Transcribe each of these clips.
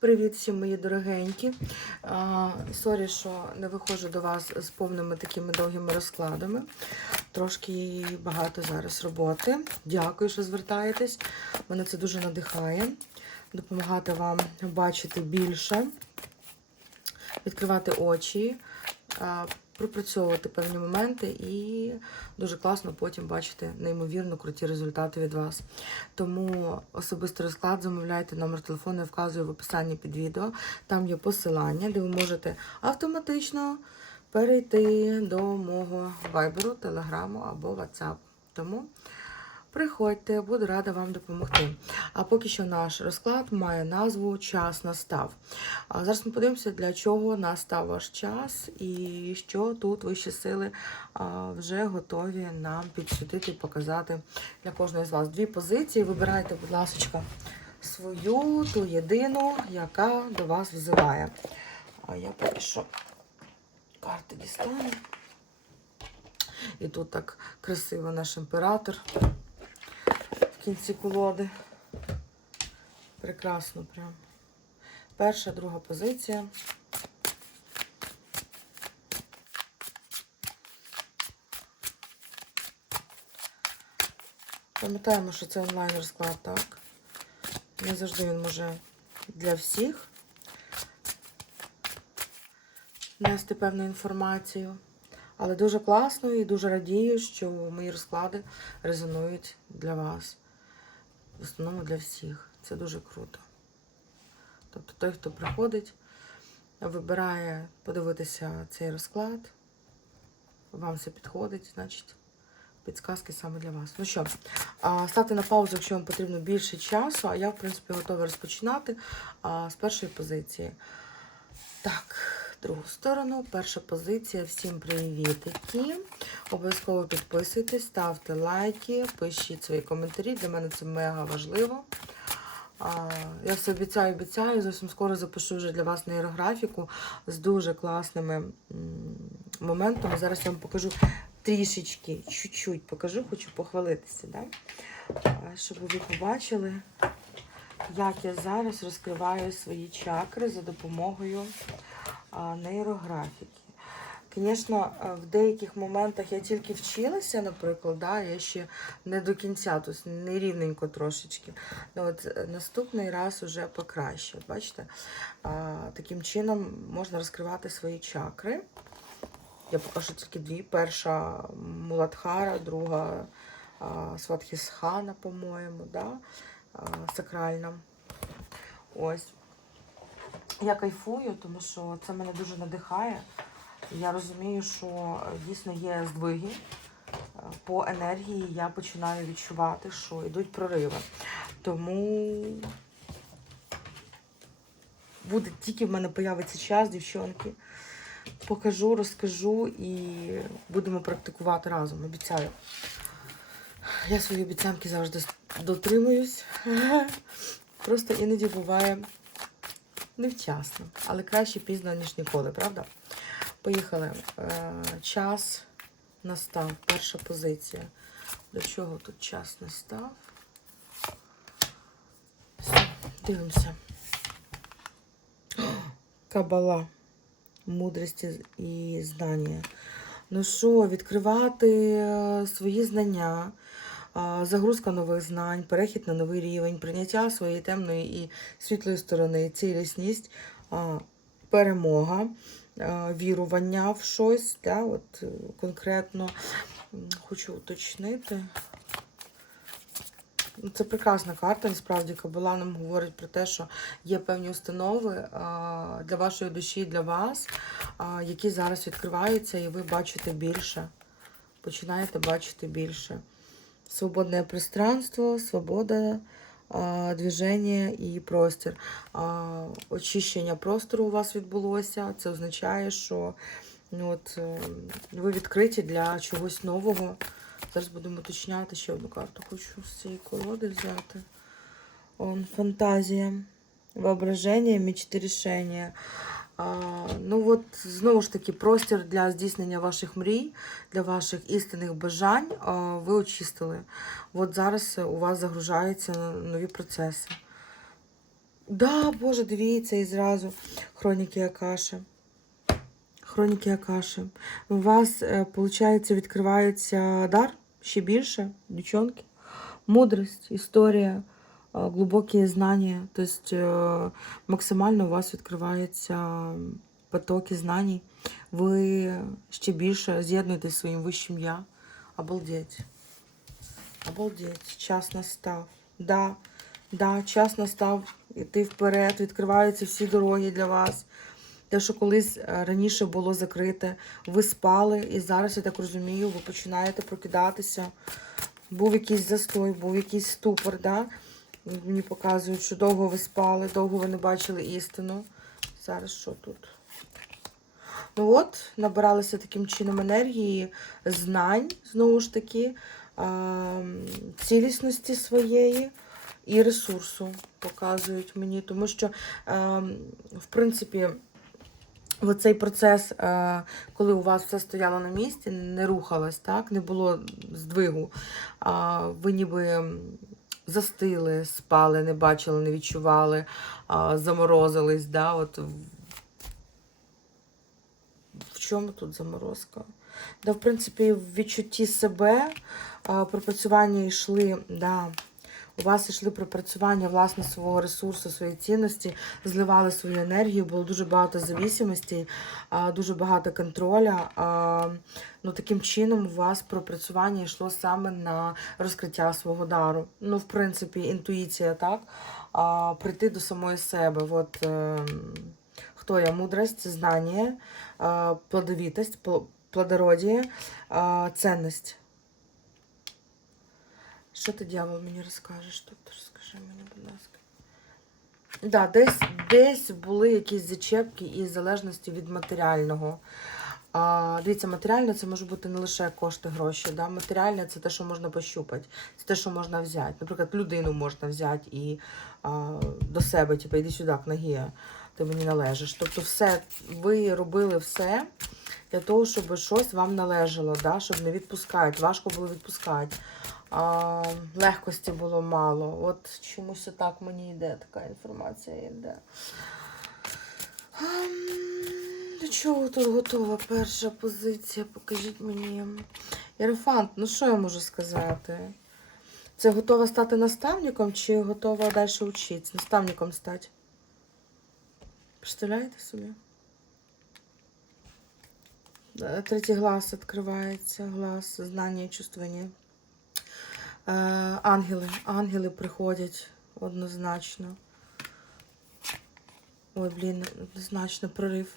Привіт всім мої дорогенькі. Сорі, що не виходжу до вас з повними такими довгими розкладами. Трошки багато зараз роботи. Дякую, що звертаєтесь. Мене це дуже надихає. Допомагати вам бачити більше, відкривати очі, пропрацьовувати певні моменти і дуже класно потім бачити неймовірно круті результати від вас. Тому особистий розклад замовляйте номер телефону, я вказую в описанні під відео. Там є посилання, де ви можете автоматично перейти до мого вайберу, телеграму або WhatsApp. Тому приходьте, буду рада вам допомогти. А поки що наш розклад має назву Час настав. А зараз ми подивимося, для чого настав ваш час і що тут вищі сили вже готові нам підсвітити показати для кожної з вас. Дві позиції. Вибирайте, будь ласка, свою, ту єдину, яка до вас взиває. А я поки що карти дістану. І тут так красиво наш імператор в кінці колоди. Прекрасно прям. Перша, друга позиція. Пам'ятаємо, що це онлайн розклад, так? Не завжди він може для всіх нести певну інформацію. Але дуже класно і дуже радію, що мої розклади резонують для вас. В основному для всіх. Це дуже круто. Тобто той, хто приходить, вибирає подивитися цей розклад, вам все підходить, значить, підсказки саме для вас. Ну що, ставте на паузу, якщо вам потрібно більше часу, а я, в принципі, готова розпочинати з першої позиції. Так, другу сторону, перша позиція. Всім привітики. Обов'язково підписуйтесь, ставте лайки, пишіть свої коментарі. Для мене це мега важливо. Я все обіцяю, обіцяю. Зовсім скоро запишу вже для вас нейрографіку з дуже класними моментами. Зараз я вам покажу трішечки, чуть-чуть покажу, хочу похвалитися, да? Щоб ви побачили, як я зараз розкриваю свої чакри за допомогою нейрографіки. Звісно, в деяких моментах я тільки вчилася, наприклад, да, я ще не до кінця, тобто не рівненько трошечки. Ну, от е, наступний раз вже покраще. Бачите? А, таким чином можна розкривати свої чакри. Я покажу тільки дві. Перша Муладхара, друга Сватхісхана, по-моєму, да? сакральна. Ось. Я кайфую, тому що це мене дуже надихає. Я розумію, що дійсно є здвиги. По енергії я починаю відчувати, що йдуть прориви. Тому буде тільки в мене появиться час, дівчонки. Покажу, розкажу і будемо практикувати разом. Обіцяю. Я свої обіцянки завжди дотримуюсь. Просто іноді буває невчасно, але краще пізно, ніж ніколи, правда? Поїхали. Е, час настав. Перша позиція. До чого тут час настав? Все, дивимося. Кабала. Мудрості і знання. Ну що, відкривати е, свої знання, загрузка нових знань, перехід на новий рівень, прийняття своєї темної і світлої сторони, цілісність, перемога, вірування в щось. Да, от, е, конкретно хочу уточнити. Це прекрасна карта, насправді Кабала нам говорить про те, що є певні установи для вашої душі, для вас, які зараз відкриваються, і ви бачите більше. Починаєте бачити більше. Свободне пространство, свобода движення і простір. Очищення простору у вас відбулося. Це означає, що ну, от, ви відкриті для чогось нового. Зараз будемо уточняти ще одну карту. Хочу з цієї колоди взяти. Он, фантазія, воображення, мечти, рішення. Ну от, знову ж таки, простір для здійснення ваших мрій, для ваших істинних бажань ви очистили. От зараз у вас загружаються нові процеси. Да, Боже, дивіться, і зразу хроніки Акаши. Хроніки Акаши. У вас, виходить, відкривається дар ще більше, дівчонки. Мудрость, історія, е, глибокі знання. Тобто е, максимально у вас відкриваються потоки знань. Ви ще більше з'єднуєтесь своїм вищим я. Обалдеть. Обалдеть. Час настав. Да, да, час настав іти вперед, відкриваються всі дороги для вас. Те, що колись е, раніше було закрите, ви спали, і зараз, я так розумію, ви починаєте прокидатися. Був якийсь застой, був якийсь ступор, да? Мені показують, що довго ви спали, довго ви не бачили істину. Зараз що тут? Ну от, набиралися таким чином енергії, знань, знову ж таки, цілісності своєї і ресурсу показують мені. Тому що, в принципі, Оцей процес, коли у вас все стояло на місці, не рухалось, так, не було здвигу, ви ніби застили, спали, не бачили, не відчували, заморозились. Да, от в- чому тут заморозка? Да, в принципі, в відчутті себе пропрацювання йшли, да, у вас йшли пропрацювання власне свого ресурсу, своєї цінності, зливали свою енергію, було дуже багато зависимостей, дуже багато контроля. Ну, таким чином у вас пропрацювання йшло саме на розкриття свого дару. Ну, в принципі, інтуїція, так? А, прийти до самої себе. От, е, хто я? Мудрость, знання, плодовітость, пл- плодородие, а, ценність. Що ти, дьявол, мені розкажеш тут? Розкажи мені, будь ласка. Да, десь, десь були якісь зачепки і залежності від матеріального. А, дивіться, матеріальне це може бути не лише кошти, гроші. Да? Матеріальне це те, що можна пощупати, це те, що можна взяти. Наприклад, людину можна взяти і а, до себе, типу, йди сюди, к ти мені належиш. Тобто, все, ви робили все для того, щоб щось вам належало, да? щоб не відпускати. Важко було відпускати. А, легкості було мало. От чомусь отак мені йде така інформація йде. Ам, До чого тут готова перша позиція? Покажіть мені. Єрофант, ну що я можу сказати? Це готова стати наставником чи готова далі вчитися? Наставником стати? Представляєте собі? Е, Третій глаз відкривається, глаз, знання і чувствування. Е, ангели. Ангели приходять однозначно. Ой, блін, однозначно прорив.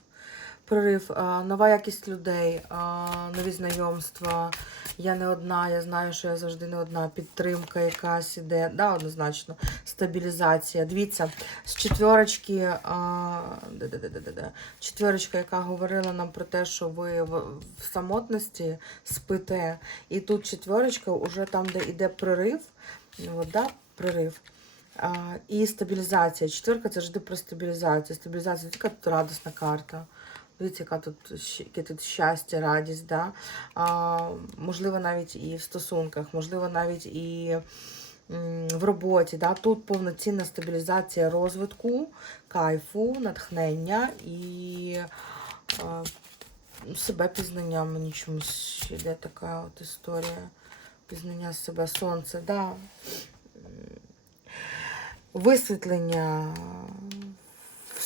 Прорив, нова якість людей, нові знайомства. Я не одна, я знаю, що я завжди не одна. Підтримка якась іде. Да, однозначно. Стабілізація. Дивіться, з четверочки, четверочка, яка говорила нам про те, що ви в, самотності спите. І тут четверочка, уже там, де йде прорив, от, да, прорив. А, і стабілізація. Четверка це завжди про стабілізацію. Стабілізація це така радісна карта. Дивіться, яка тут, яке тут щастя, радість. Да? А, можливо, навіть і в стосунках, можливо, навіть і в роботі. Да? Тут повноцінна стабілізація розвитку, кайфу, натхнення і а, себе пізнання. Мені чомусь йде така от історія. Пізнання себе сонце. Да? висвітлення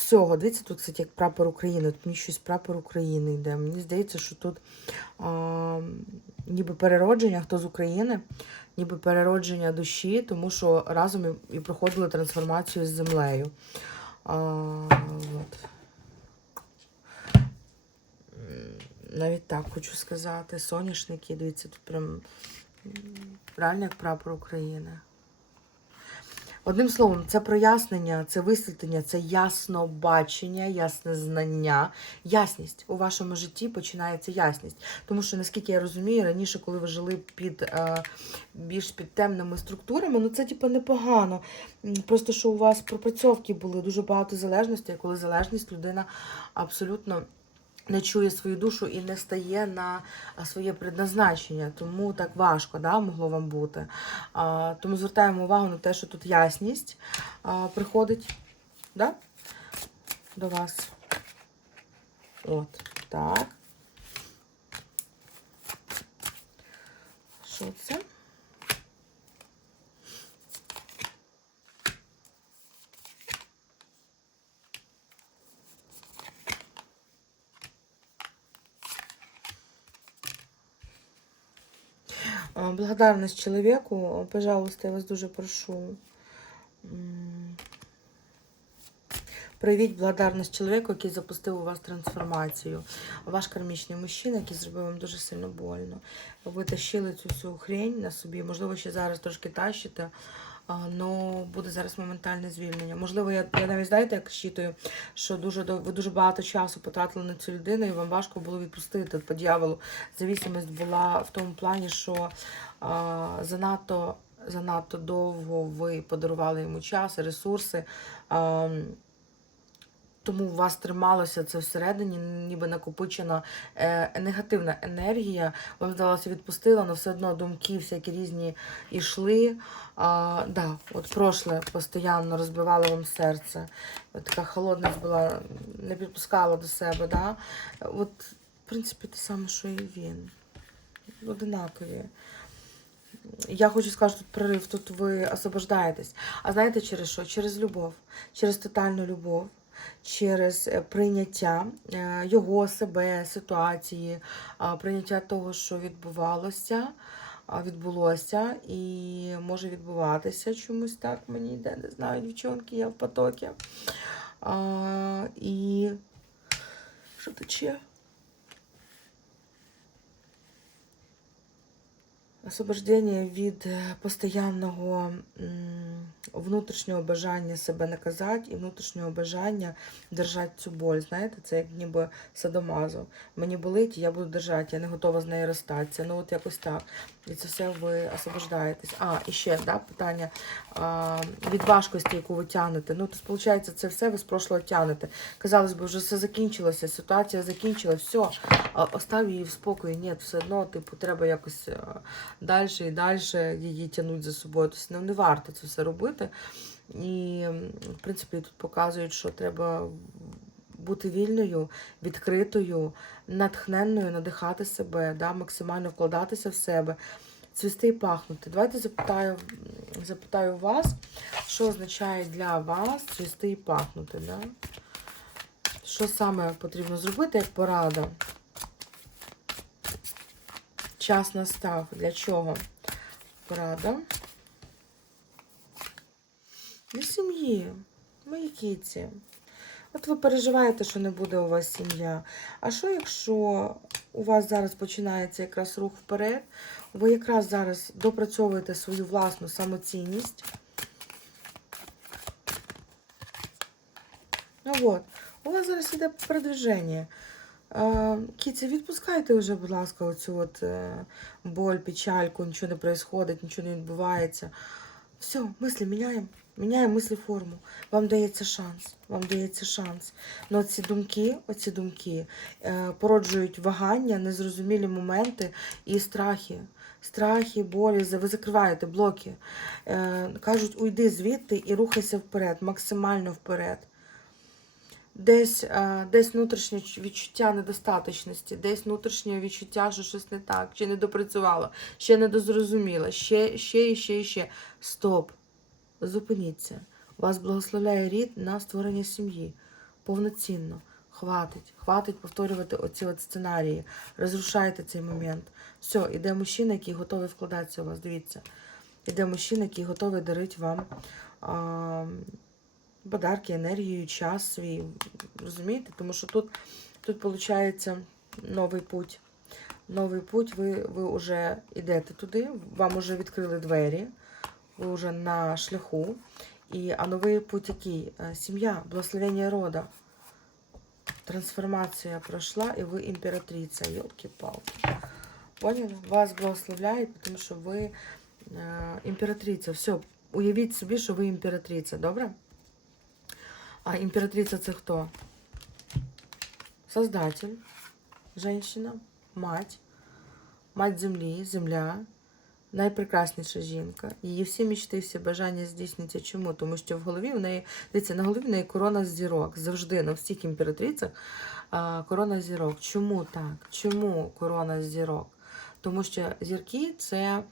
всього. Дивіться, тут, кстати, як прапор України. Тут мені щось прапор України йде. Мені здається, що тут а, ніби переродження, хто з України, ніби переродження душі, тому що разом і, і проходили трансформацію з землею. А, от. Навіть так хочу сказати. Соняшники, дивіться, тут прям реально як прапор України. Одним словом, це прояснення, це висвітлення, це ясно бачення, ясне знання. Ясність у вашому житті починається ясність. Тому що, наскільки я розумію, раніше, коли ви жили під е, більш під темними структурами, ну це типу непогано. Просто що у вас пропрацьовки були дуже багато залежності, коли залежність людина абсолютно. Не чує свою душу і не стає на своє предназначення, тому так важко да, могло вам бути. А, тому звертаємо увагу на те, що тут ясність а, приходить. да? До вас. От, так. Що це? Благодарность человеку, пожалуйста, я вас дуже прошу. Проявіть благодарність чоловіку, який запустив у вас трансформацію. Ваш кармічний мужчина, який зробив вам дуже сильно больно. Ви тащили цю всю хрень на собі. Можливо, ще зараз трошки тащите, але буде зараз моментальне звільнення. Можливо, я, я навіть знаєте, як щитую, що дуже ви дуже багато часу потратили на цю людину, і вам важко було відпустити по дьяволу. Завісимість була в тому плані, що занадто, занадто довго ви подарували йому час, ресурси. Тому у вас трималося це всередині, ніби накопичена е, негативна енергія. Вам здалося відпустила, але все одно думки всякі різні йшли. А, да, от прошле постійно розбивало вам серце. От така холодність була, не підпускала до себе. Да? От, в принципі, те саме, що і він. Одинакові. Я хочу сказати, тут прорив, тут ви освобождаєтесь. А знаєте через що? Через любов, через тотальну любов, через е, прийняття е, його, себе, ситуації, прийняття того, що відбувалося, відбулося і може відбуватися чомусь так. Мені йде, не знаю, дівчонки, я в потокі. І що тут Освобождення від е, постоянного внутрішнього бажання себе наказати і внутрішнього бажання держати цю боль. Знаєте, це як ніби садомазо. Мені болить, я буду держати, я не готова з нею розстатися. Ну от якось так. І це все ви освобождаєтесь. А, і ще да, питання а, від важкості, яку ви тягнете. Ну, то виходить, це все ви з прошлого тягнете. Казалось би, вже все закінчилося, ситуація закінчилась, все, остав її в спокої. Ні, все одно, типу, треба якось далі і далі її тягнути за собою. Тобто ну, не варто це все робити. І, в принципі, тут показують, що треба бути вільною, відкритою, натхненною, надихати себе, да, максимально вкладатися в себе, цвісти і пахнути. Давайте запитаю, запитаю вас, що означає для вас цвісти і пахнути. Да? Що саме потрібно зробити як порада? Час настав. Для чого? Порада. Для сім'ї. Мої кіці. От ви переживаєте, що не буде у вас сім'я. А що якщо у вас зараз починається якраз рух вперед, ви якраз зараз допрацьовуєте свою власну самоцінність? Ну от, у вас зараз іде продвиження. Е, Кіці, відпускайте вже, будь ласка, оцю от е, боль, печальку, нічого не відбувається, нічого не відбувається. Все, мислі міняємо. Міняємо мислі форму. Вам дається шанс. Вам дається шанс. Ну, ці думки, оці думки е, породжують вагання, незрозумілі моменти і страхи. Страхи, болі, ви закриваєте блоки. Кажуть, уйди звідти і рухайся вперед, максимально вперед. Десь, е, десь внутрішнє відчуття недостаточності, десь внутрішнє відчуття, що щось не так, чи не допрацювала, ще не дозрозуміла, ще, ще і ще і ще. Стоп. Зупиніться. Вас благословляє рід на створення сім'ї. Повноцінно. Хватить. Хватить повторювати оці от сценарії. Розрушайте цей момент. Все, іде мужчина, який готовий вкладатися у вас. Дивіться. Іде мужчина, який готовий дарити вам а, подарки, енергію, час свій. Розумієте? Тому що тут, тут виходить новий путь. Новий путь, ви, ви вже йдете туди, вам вже відкрили двері ви вже на шляху. І, а новий путь який? Е, Сім'я, благословення рода. Трансформація пройшла, і ви імператриця. Йолки-палки. Поняли? Вас благословляють, тому що ви е, імператриця. Все, уявіть собі, що ви імператриця, добре? А імператриця це хто? Создатель, женщина, мать, мать землі, земля, найпрекрасніша жінка. Її всі мічти, всі бажання здійсняться. Чому? Тому що в голові в неї, дивіться, на голові в неї корона зірок. Завжди на всіх імператрицях корона зірок. Чому так? Чому корона зірок? Тому що зірки це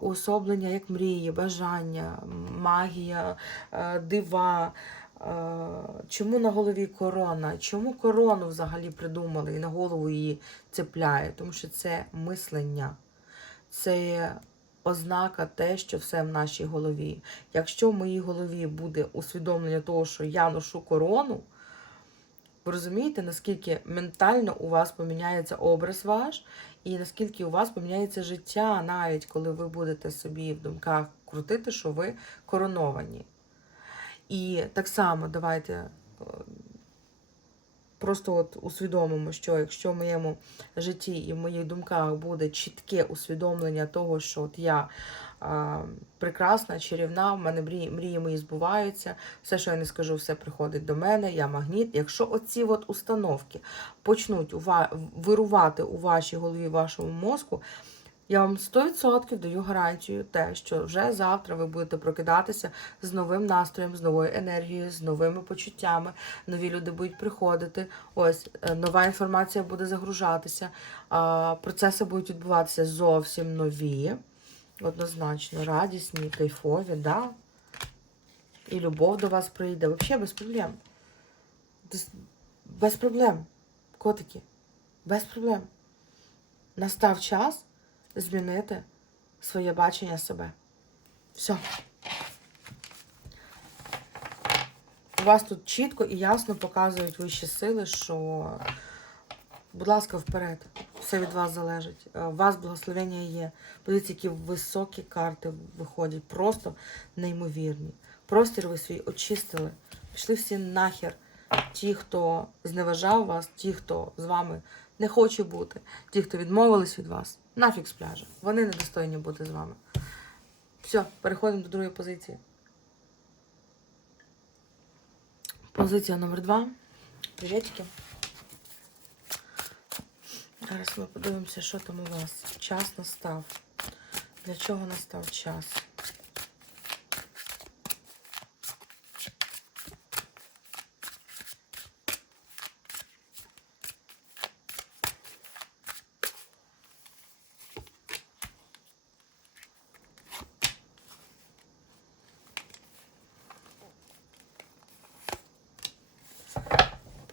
уособлення як мрії, бажання, магія, дива. Чому на голові корона? Чому корону взагалі придумали і на голову її цепляє? Тому що це мислення, це ознака те, що все в нашій голові. Якщо в моїй голові буде усвідомлення того, що я ношу корону, ви розумієте, наскільки ментально у вас поміняється образ ваш, і наскільки у вас поміняється життя, навіть коли ви будете собі в думках крутити, що ви короновані. І так само давайте е, просто от усвідомимо, що якщо в моєму житті і в моїх думках буде чітке усвідомлення того, що от я а, прекрасна, чарівна, в мене мрії, мрії мої збуваються, все, що я не скажу, все приходить до мене, я магніт. Якщо оці от установки почнуть ува- вирувати у вашій голові, вашому мозку, я вам 100% даю гарантію те, що вже завтра ви будете прокидатися з новим настроєм, з новою енергією, з новими почуттями. Нові люди будуть приходити. Ось е, нова інформація буде загружатися. Процеси будуть відбуватися зовсім нові, однозначно, радісні, кайфові, да? І любов до вас прийде. Взагалі без проблем. Без проблем, котики. Без проблем. Настав час змінити своє бачення себе. Все. У вас тут чітко і ясно показують вищі сили, що, будь ласка, вперед. Все від вас залежить. Е, У вас благословення є. Подивіться, які високі карти виходять. Просто неймовірні. Простір ви свій очистили. Пішли всі нахер. Ті, хто зневажав вас, ті, хто з вами не хоче бути, ті, хто відмовились від вас, нафіг з пляжа. Вони недостойні бути з вами. Все, переходимо до другої позиції. Позиція номер два. Привітки. Зараз ми подивимося, що там у вас. Час настав. Для чого настав час?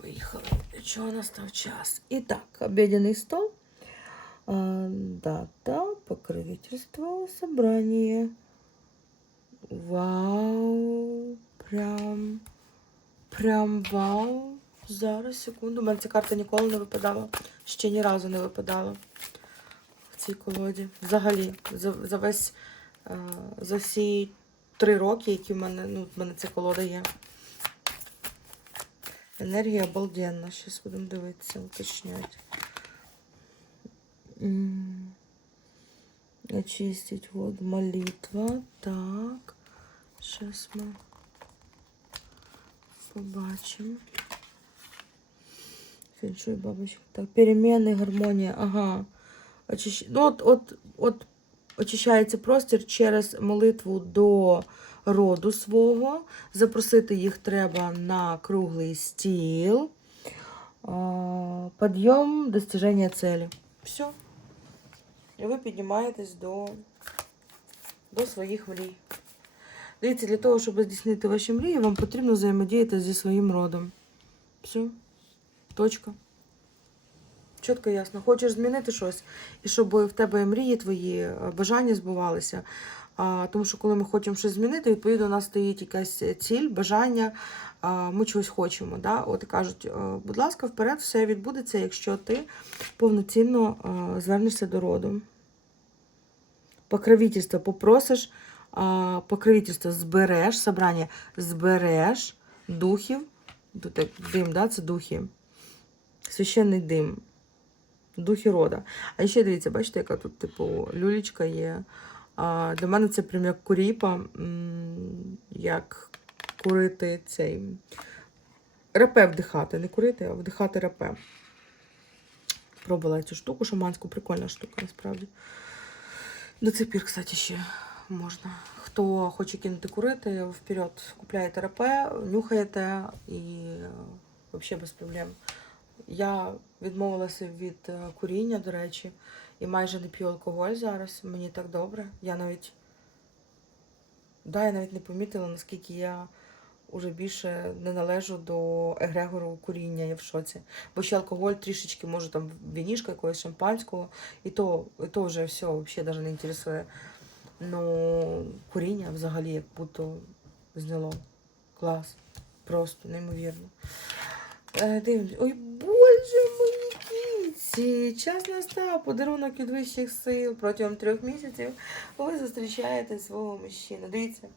Поїхали. Для чого настав час? І так, обеденный стол. Дата, покровительство, собрание. Вау. Прям. Прям вау. Зараз, секунду. У мене ця карта ніколи не випадала. Ще ні разу не випадала в цій колоді. Взагалі, за, за весь. е, За всі три роки, які в мене, ну, в мене ця колода є. Енергія обалденна. Зараз будемо дивитися, уточняти. М. Очистить вот молитва. Так. Сейчас ми побачимо. Феншуй бабочка. Так, перемены, гармонія. Ага. Очищ... Ну, от, от, от очищається простір через молитву до роду свого. Запросити їх треба на круглий стіл. А, Підйом достиження цілі. Все. І ви піднімаєтесь до, до своїх мрій. Дивіться, для того, щоб здійснити ваші мрії, вам потрібно взаємодіяти зі своїм родом. Все. Точка. Чітко ясно. Хочеш змінити щось, і щоб в тебе мрії твої, е, бажання збувалися. Тому що коли ми хочемо щось змінити, відповідно, у нас стоїть якась ціль, бажання, ми чогось хочемо. Да? От кажуть, е, будь ласка, вперед все відбудеться, якщо ти повноцінно е, звернешся до роду. Покровительство попросиш, покровительство збереш, собрання збереш духів. Тут дим, да? це духи. Священний дим. Духи рода. А ще дивіться, бачите, яка тут, типу, люлічка є. Для мене це прям як куріпа, як курити цей. Рапе вдихати. Не курити, а вдихати рапе. Пробувала цю штуку шаманську, прикольна штука, насправді. До цих пір, кстати, ще можна. Хто хоче кинути курити, вперед купляєте РП, нюхаєте і взагалі без проблем. Я відмовилася від е, куріння, до речі, і майже не п'ю алкоголь зараз. Мені так добре. Я навіть. Да, я навіть не помітила, наскільки я уже більше не належу до егрегору куріння, я в шоці. Бо ще алкоголь трішечки, може там вінішка якогось шампанського, і то, і то вже все взагалі навіть не інтересує. Ну, куріння взагалі як будто зняло. Клас. Просто неймовірно. Е, дивимось. Ой, боже мої кіці! Час настав. Подарунок від вищих сил. Протягом трьох місяців ви зустрічаєте свого мужчину. Дивіться.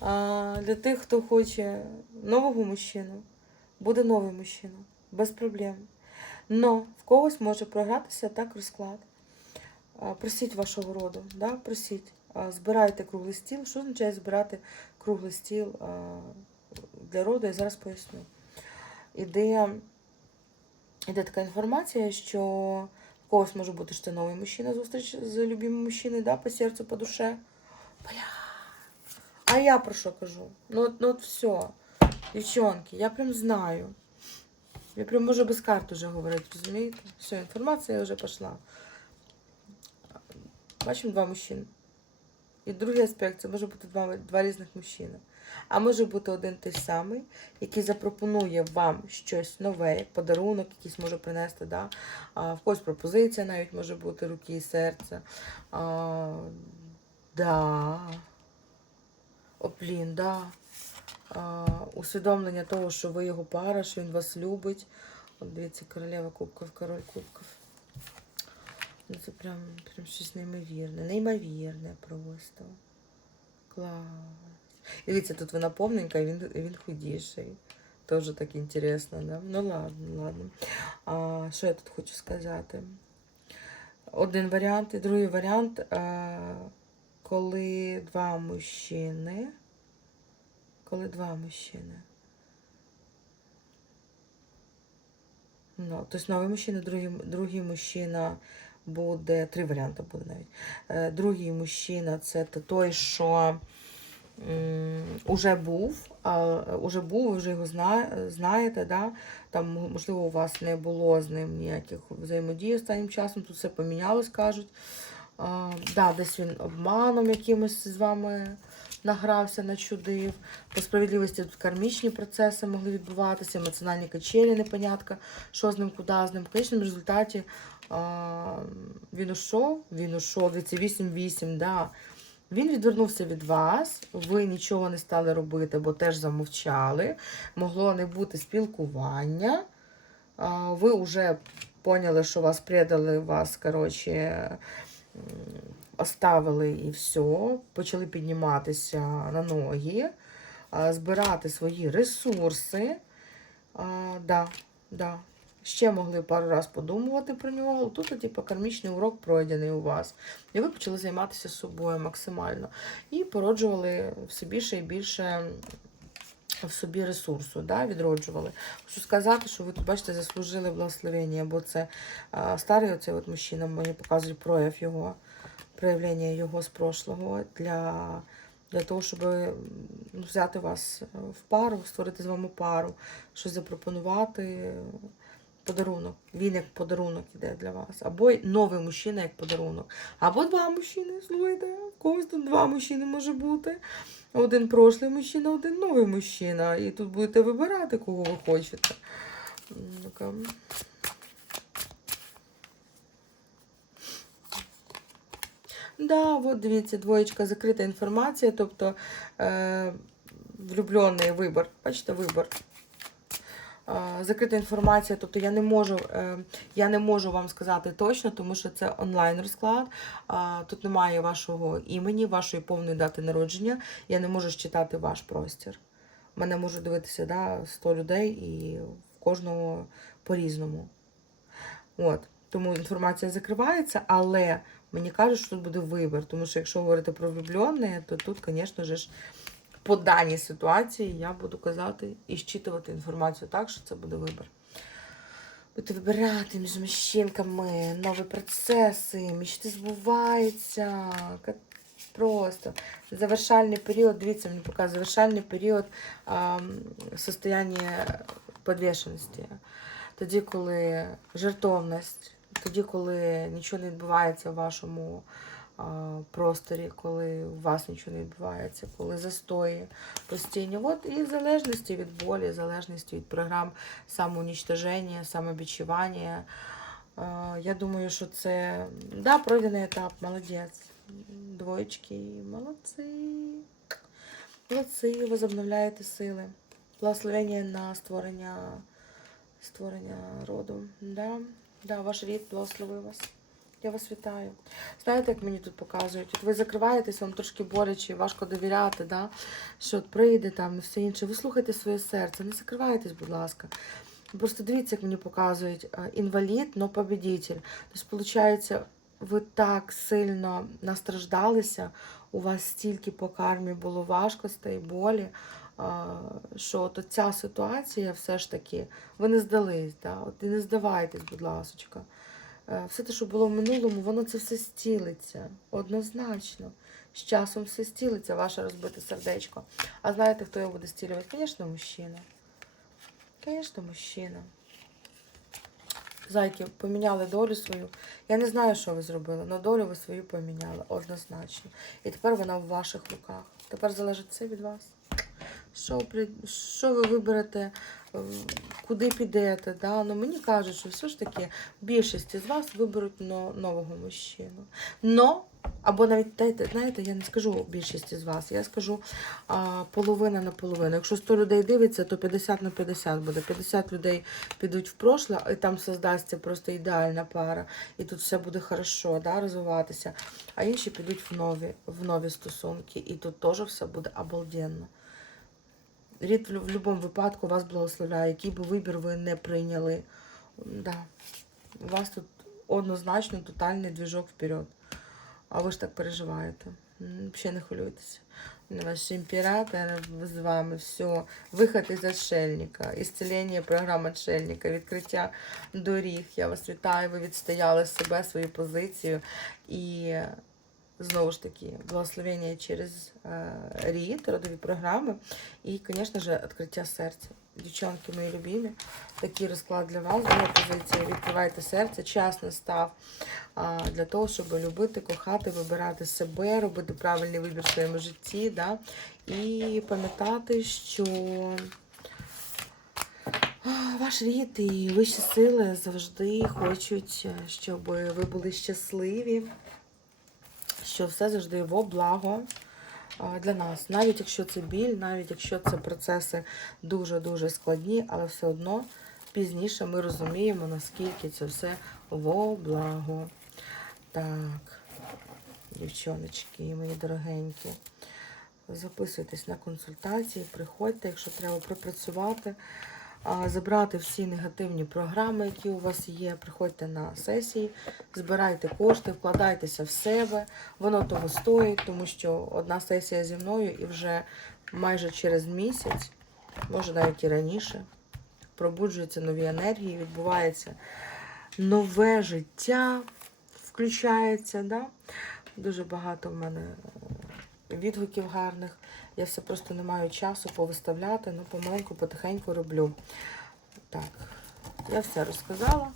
А, для тих, хто хоче нового мужчину, буде новий мужчина. Без проблем. Но в когось може програтися так розклад. Просіть вашого роду, да? просіть. Збирайте круглий стіл. Що означає збирати круглий стіл для роду? Я зараз поясню. Іде, іде така інформація, що в когось може бути що новий мужчина, зустріч з любимим мужчиною, да, по серцю, по душе. Бля. А я про що кажу? Ну, от- ну от все. Дівчонки, я прям знаю. Я прям можу без карт уже говорити, розумієте? Все, інформація вже пішла. Бачимо два мужчини. І другий аспект це може бути два, два різних мужчини. А може бути один той самий, який запропонує вам щось нове, подарунок, якийсь може принести. Да? А, в когось пропозиція навіть може бути руки і серця. А, да. О, блін, да. А, усвідомлення того, що ви його пара, що він вас любить. От дивіться, королева кубків, король кубків. Ну, це прям, прям щось неймовірне. Неймовірне просто. Клас. Дивіться, тут вона повненька, і він, він худіший. Тоже так інтересно, да? Ну ладно, ладно. А, що я тут хочу сказати? Один варіант і другий варіант, а, коли два мужчини. Коли два мужчини. Ну, тобто новий мужчина, другий, другий мужчина буде. Три варіанти буде навіть. Е, Другий мужчина це той, що уже був, уже був, вже його зна, знаєте, да? там, можливо, у вас не було з ним ніяких взаємодій останнім часом, тут все помінялось, кажуть. А, да, десь він обманом якимось з вами награвся, начудив. По справедливості тут кармічні процеси могли відбуватися, емоціональні качелі, непонятка, що з ним, куди з ним. В конечному результаті а, він ушов, він ушов, дивіться, 8-8, да. Він відвернувся від вас, ви нічого не стали робити, бо теж замовчали. Могло не бути спілкування. Ви вже поняли, що вас предали, вас, коротше, оставили і все. Почали підніматися на ноги, збирати свої ресурси. А, да, да. Ще могли пару раз подумувати про нього. Тут, типу, кармічний урок пройдений у вас. І ви почали займатися собою максимально. І породжували все більше і більше в собі ресурсу, да, відроджували. Хочу сказати, що ви бачите, заслужили благословення, бо це а, старий оцей от мужчина, мені показує прояв його, проявлення його з прошлого для, для того, щоб взяти вас в пару, створити з вами пару, щось запропонувати. Подарунок. Він як подарунок іде для вас. Або новий мужчина як подарунок. Або два мужчини, слухайте, когось тут два мужчини може бути. Один прошлий мужчина, один новий мужчина. І тут будете вибирати, кого ви хочете. Да, от дивіться, двоєчка закрита інформація, тобто е, влюблений вибор. Бачите, вибор. Е, Закрита інформація, тобто я не можу, е, я не можу вам сказати точно, тому що це онлайн розклад. Тут немає вашого імені, вашої повної дати народження. Я не можу читати ваш простір. Мене можуть дивитися да, 100 людей і в кожного по-різному. От. Тому інформація закривається, але мені кажуть, що тут буде вибір. Тому що якщо говорити про влюблене, то тут, звісно ж, по даній ситуації я буду казати і щитувати інформацію так, що це буде вибір. Будете вибирати між мужчинками нові процеси, мічти збуваються. Просто завершальний період, дивіться, мені показує завершальний період а, состояння підвішеності. Тоді, коли жертовність, тоді, коли нічого не відбувається в вашому просторі, коли у вас нічого не відбувається, коли застої постійні. От і залежності від болі, залежності від програм самоунічтоження, самобічування. Я думаю, що це да, пройдений етап, молодець. Двоєчки, молодці. Молодці, ви возобновляєте сили. Благословення на створення, створення роду. Да, да, ваш рід благословив вас. Я вас вітаю. Знаєте, як мені тут показують? От ви закриваєтесь, вам трошки боляче, важко довіряти, да? що от прийде там і все інше. Ви слухайте своє серце, не закривайтесь, будь ласка. Просто дивіться, як мені показують. е, Інвалід, но победитель. Тобто, виходить, ви так сильно настраждалися, у вас стільки по кармі було важкостей, болі, що от ця ситуація все ж таки, ви не здались, да? от і не здавайтесь, будь ласочка. Е, Все те, що було в минулому, воно це все стілиться. Однозначно. З часом все стілиться, ваше розбите сердечко. А знаєте, хто його буде стілювати? Звісно, мужчина. Звісно, мужчина. Зайки, поміняли долю свою. Я не знаю, що ви зробили, але долю ви свою поміняли однозначно. І тепер вона в ваших руках. Тепер залежить все від вас. Що, що ви виберете, е, куди підете? Да? Ну, мені кажуть, що все ж таки більшість з вас виберуть нового мужчину. Но, або навіть, знаєте, я не скажу більшість з вас, я скажу а, половина на половину. Якщо 100 людей дивиться, то 50 на 50 буде. 50 людей підуть в прошле, і там создасться просто ідеальна пара. І тут все буде хорошо, да, розвиватися. А інші підуть в нові, в нові стосунки, і тут теж все буде обалденно. Рід в будь-якому випадку вас благословляє, який би вибір ви не прийняли. Да. У вас тут однозначно тотальний двіжок вперед. А ви ж так переживаєте. Взагалі не хвилюйтеся. Ваш імператор з вами все. Виход із отшельника, ісцелення програм отшельника, відкриття доріг. Я вас вітаю, ви відстояли себе, свою позицію. І знову ж таки, благословення через е, рід, родові програми. І, звісно ж, відкриття серця. Дівчонки мої любимі, такий розклад для вас, друга позиція. Відкривайте серце, час настав для того, щоб любити, кохати, вибирати себе, робити правильний вибір в своєму житті. Да? І пам'ятати, що ваш рід і вищі сили завжди хочуть, е, щоб ви були щасливі, що все завжди во благо для нас. Навіть якщо це біль, навіть якщо це процеси дуже-дуже складні, але все одно пізніше ми розуміємо, наскільки це все во благо. Так, дівчоночки, мої дорогенькі, записуйтесь на консультації, приходьте, якщо треба пропрацювати, забрати всі негативні програми, які у вас є. Приходьте на сесії, збирайте кошти, вкладайтеся в себе. Воно того стоїть, тому що одна сесія зі мною і вже майже через місяць, може навіть і раніше, пробуджуються нові енергії, відбувається нове життя, включається. Да? Дуже багато в мене відгуків гарних. Я все просто не маю часу повиставляти, ну помаленьку, потихеньку роблю. Так, я все розказала.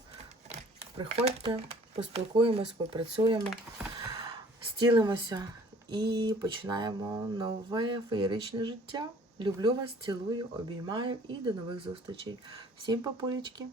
Приходьте, поспілкуємось, попрацюємо, стілимося і починаємо нове феєричне життя. Люблю вас, цілую, обіймаю і до нових зустрічей. Всім папулечки!